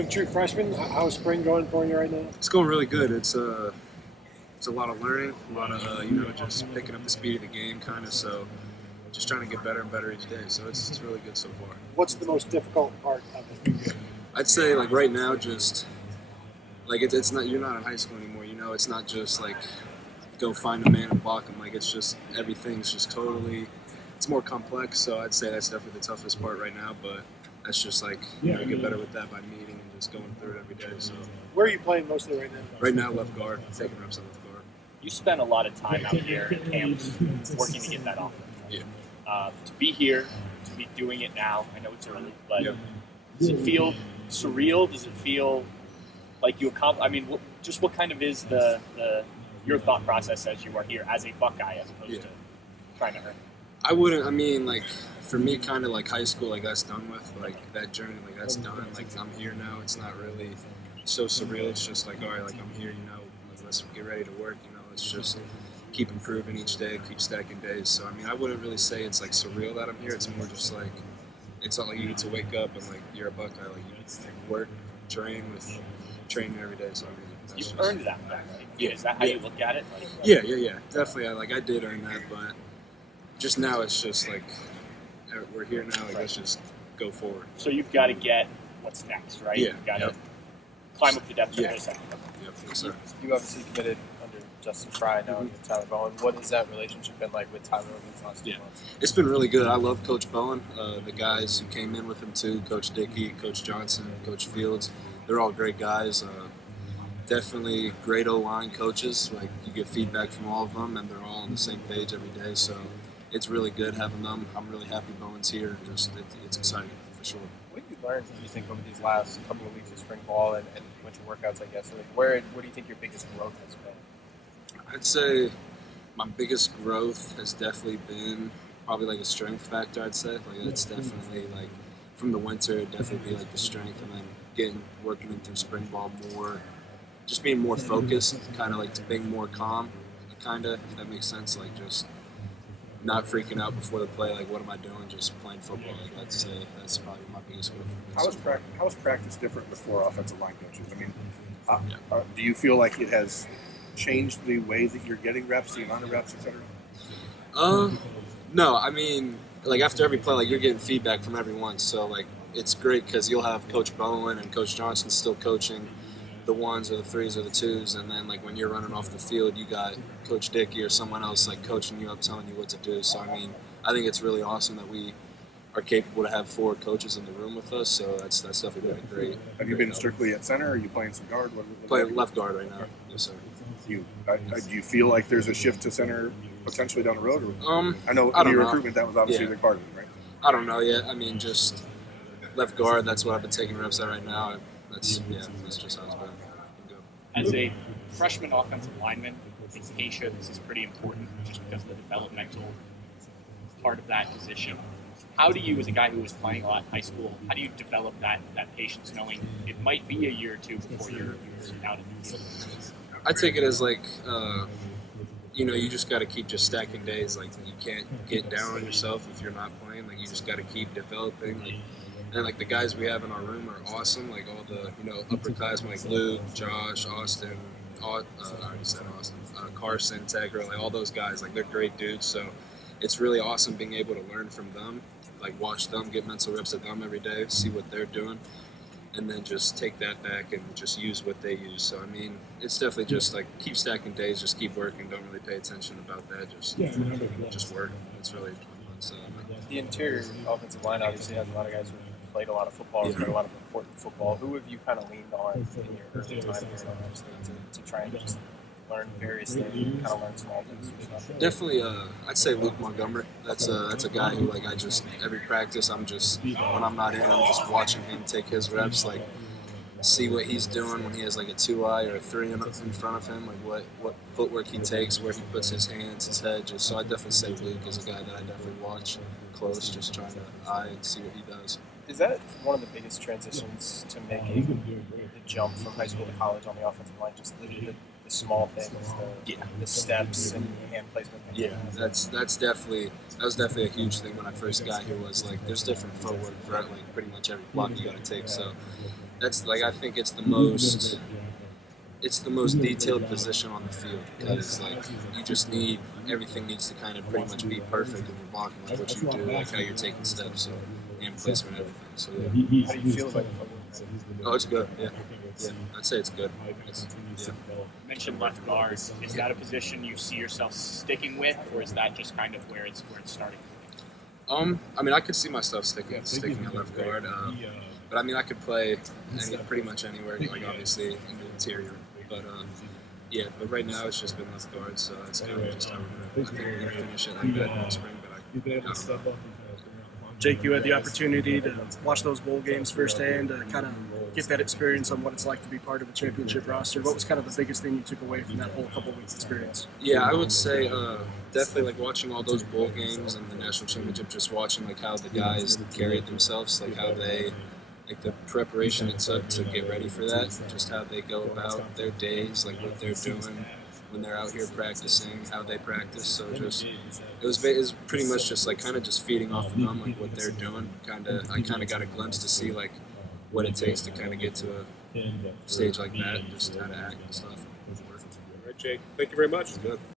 for the true freshman, how's spring going for you right now? It's going really good. It's a lot of learning, a lot of just picking up the speed of the game, kind of. So just trying to get better and better each day. So it's really good so far. What's the most difficult part of it? I'd say like right now, just like it's not, you're not in high school anymore. It's not just like go find a man and block him. Like it's just everything's just totally. It's more complex. So I'd say that's definitely the toughest part right now. But that's just like you gotta get better with that by meeting and just going through it every day. So Where are you playing mostly right now? right now, left guard, taking reps on left guard. You spent a lot of time out here in camps working to get that offense. Yeah. To be here, to be doing it now, I know it's early, but Yep. does it feel surreal? Does it feel like you accomplished? I mean, what kind of is your thought process as you are here as a Buckeye as opposed to trying to earn? I wouldn't. I mean, like for me, kind of like high school, like that's done with. Like that journey, like that's done. Like I'm here now. It's not really so surreal. It's just like, all right, like I'm here. Like let's get ready to work. Let's just keep improving each day, keep stacking days. So I mean, I wouldn't really say it's like surreal that I'm here. It's more just like it's not like you get to wake up and like you're a Buckeye. Like you work, training training every day. So I mean, You've earned that, right? Yeah. Is that how you look at it? Like, Yeah. Definitely. I did earn that, but just now it's just like we're here now. Like let's just go forward. So you've got to get what's next, right? Yeah. You've got to climb up the depth Yeah. for a second. Yep. Yes, sir. You obviously committed under Justin Fry, now with Tyler Bowen. What has that relationship been like with Tyler over these last 2 months? It's been really good. I love Coach Bowen. The guys who came in with him too, Coach Dickey, Coach Johnson, Coach Fields. They're all great guys. Definitely great O-line coaches. Like you get feedback from all of them, and they're all on the same page every day. So it's really good having them. I'm really happy Bowen's here. It's exciting for sure. What have you learned, do you think, over these last couple of weeks of spring ball and winter workouts, I guess? Like what do you think your biggest growth has been? I'd say my biggest growth has definitely been probably like a strength factor. I'd say like that's definitely like from the winter, it'd definitely be like the strength, and then working into spring ball more, just being more focused, kind of like being more calm, kind of, if that makes sense. Like just not freaking out before the play. Like what am I doing? Just playing football. Like that's probably my biggest growth. How is practice different with 4 offensive line coaches? I mean, do you feel like it has changed the way that you're getting reps, the amount of reps, et cetera? No, I mean, like after every play, like you're getting feedback from everyone. So like it's great because you'll have Coach Bowen and Coach Johnson still coaching the 1s or the 3s or the 2s, and then like when you're running off the field, you got Coach Dickey or someone else like coaching you up, telling you what to do. So I mean, I think it's really awesome that we are capable to have 4 coaches in the room with us. So that's definitely been great. Have you been strictly at center, or are you playing some guard? Playing left guard right now. Yes, sir. Do you feel like there's a shift to center potentially down the road? Or, I know I in don't your know. recruitment that was obviously Yeah. the part of it, right? I don't know yet. I mean, just left guard. That's what I've been taking reps at right now. That's just how it's been. As a freshman offensive lineman, I think patience is pretty important just because of the developmental part of that position. How do you, as a guy who was playing a lot in high school, how do you develop that patience knowing it might be a year or two before you're out in the field? I take it as like, you just got to keep just stacking days. Like you can't get down on yourself if you're not playing. Like you just got to keep developing. And like the guys we have in our room are awesome. Like all the upperclassmen like Luke, Josh, Austin. I already said Austin. Carson, Tegra, like all those guys. Like they're great dudes. So it's really awesome being able to learn from them. Like watch them, get mental reps at them every day, see what they're doing, and then just take that back and just use what they use. So I mean, it's definitely just like keep stacking days, just keep working. Don't really pay attention about that. Just work. It's really The interior offensive line obviously has a lot of guys who played a lot of football, played a lot of important football. Who have you kind of leaned on in your early time here, obviously, to try and just learn various things, kind of learn small things? Definitely, I'd say Luke Montgomery. That's a guy who like I just every practice I'm just when I'm not in, I'm just watching him take his reps, like see what he's doing when he has like a 2-eye or a 3 in front of him, like what footwork he takes, where he puts his hands, his head. Just so I definitely say Luke is a guy that I definitely watch close, just trying to eye and see what he does. Is that one of the biggest transitions to making the jump from high school to college on the offensive line? Just the small things, the steps and hand placement. Yeah, that was definitely a huge thing when I first got here. Was like there's different footwork for like pretty much every block you got to take. So that's like I think it's the most detailed position on the field because like you just need everything needs to kind of pretty much be perfect in your blocking, like what you do, like how you're taking steps, so and placement, everything. So yeah. How do you feel about the football? Oh, it's good. Yeah, I'd say it's good. You mentioned left guard. Is that a position you see yourself sticking with, or is that just kind of where it's starting? I mean, I could see myself sticking at left guard, but I mean, I could play pretty much anywhere, like obviously in the interior. But yeah, but right now it's just been left guard, so that's kind of just how we're gonna. I think we're gonna finish it like that in the spring, but I don't know. Jake, you had the opportunity to watch those bowl games firsthand, to kind of get that experience on what it's like to be part of a championship roster. What was kind of the biggest thing you took away from that whole couple weeks experience? Yeah, I would say definitely like watching all those bowl games and the national championship, just watching like how the guys carried themselves, like how they, like the preparation it took to get ready for that, just how they go about their days, like what they're doing when they're out here practicing, how they practice. So just it was pretty much just like kind of just feeding off of them, like what they're doing. I kind of got a glimpse to see like what it takes to kind of get to a stage like that, just how to act and stuff. All right, Jake. Thank you very much. Good.